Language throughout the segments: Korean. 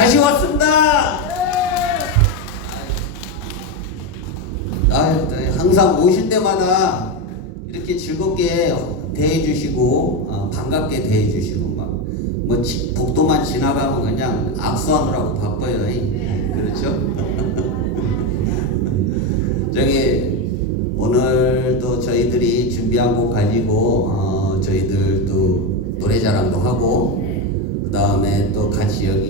다시 왔습니다. 아, 네, 항상 오실 때마다 이렇게 즐겁게 대해주시고 어, 반갑게 대해주시고 막 뭐 복도만 지나가면 그냥 악수하느라고 바빠요. 이. 그렇죠? 저기 오늘도 저희들이 준비한 곡 가지고 어, 저희들도 노래자랑도 하고 그 다음에 또 같이 여기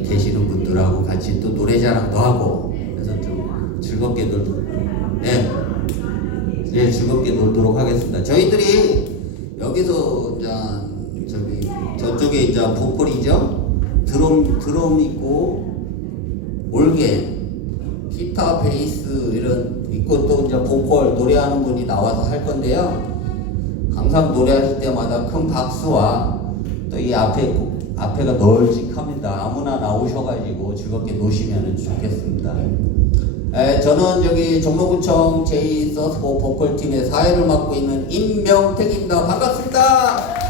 분들하고 같이 또 노래자랑도 하고 그래서 좀 즐겁게 놀 네. 네, 즐겁게 놀도록 하겠습니다. 저희들이 여기서 이제 저기 저쪽에 이제 보컬이죠. 드럼 드럼 있고 올게 기타, 베이스 이런 있고 또 이제 보컬 노래하는 분이 나와서 할 건데요. 항상 노래하실 때마다 큰 박수와 또 이 앞에 앞에가 널찍합니다. 아무나 나오셔가지고 즐겁게 노시면 좋겠습니다. 에, 저는 여기 종로구청 제2 서스포 보컬팀의 사회를 맡고 있는 임명택입니다. 반갑습니다.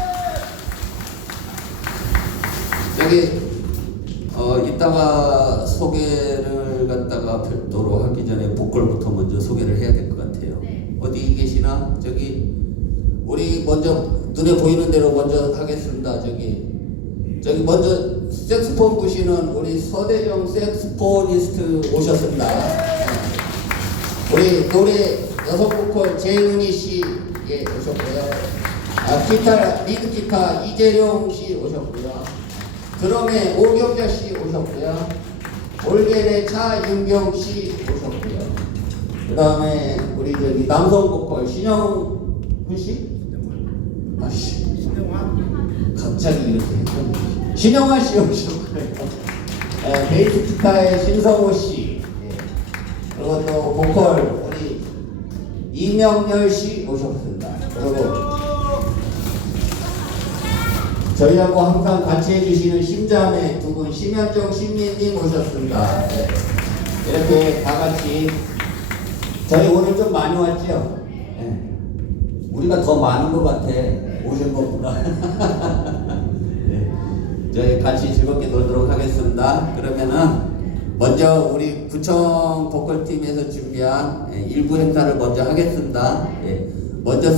여기 어 이따가 소개를 갖다가 별도로 하기 전에 보컬부터 먼저 소개를 해야 될 것 같아요. 어디 계시나? 저기 우리 먼저 눈에 보이는 대로 먼저 하겠습니다. 저기 저기 먼저 색스폰 부시는 우리 서대정 색스포니스트 오셨습니다. 우리 노래 여성 보컬 재은희 씨 예, 오셨고요. 아, 기타 리드 기타 이재룡 씨 오셨고요. 드럼에 오경자 씨 오셨고요. 올게의 차윤경 씨 오셨고요. 그 다음에 우리 저기 남성 보컬 신영훈 씨? 아씨. 갑자기 이렇게 했더니. 신영아 씨 오셨고요. 에, 베이스 기타의 신성호 씨. 예. 그리고 또 보컬 우리 이명열 씨 오셨습니다. 그리고 저희하고 항상 같이 해주시는 심자매 두 분, 심현정 신민님 오셨습니다. 네. 이렇게 다 같이 저희 오늘 좀 많이 왔죠? 네. 우리가 더 많은 것 같아. 오신 것보다. 네. 저희 같이 즐겁게 놀도록 하겠습니다. 그러면은 먼저 우리 구청 보컬팀에서 준비한 예, 일부 행사를 먼저 하겠습니다. 예. 먼저